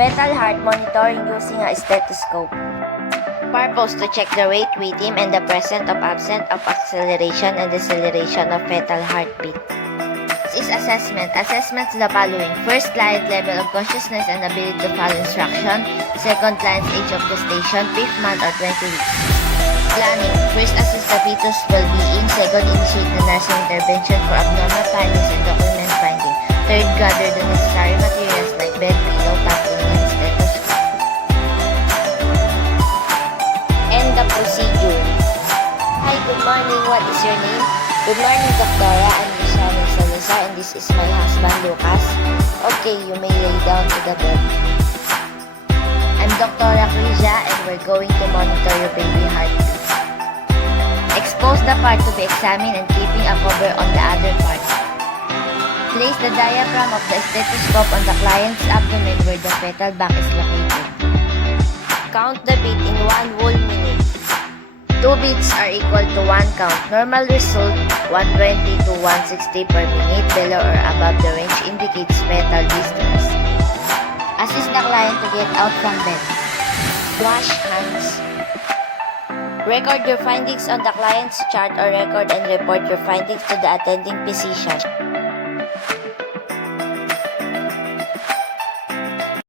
Fetal heart monitoring using a stethoscope. Purpose to check the rate, rhythm, and the presence of absence of acceleration and deceleration of fetal heartbeat. This is assessment. Assessments the following. First, client level of consciousness and ability to follow instruction. Second, client's age of gestation, 5th month or 20 weeks. Planning. First, assess the fetus well-being. Second, initiate the nursing intervention for abnormal findings and document finding. Third, gather the necessary materials like bed, pillow, packing, and stethoscope. And the procedure. Hi, good morning. What is your name? Good morning, Doctora. I'm Michelle Salazar and this is my husband, Lucas. Okay, you may lay down to the bed. I'm Doctora Crisia and we're going to monitor your baby heartbeat. Expose the part to be examined and keeping a cover on the other part. Place the diaphragm of the stethoscope on the client's abdomen where the fetal back is located. Count the beat in 1 whole minute. 2 beats are equal to 1 count. Normal result 120 to 160 per minute. Below or above the range indicates fetal distress. Assist the client to get out from bed. Wash hands. Record your findings on the client's chart or record and report your findings to the attending physician.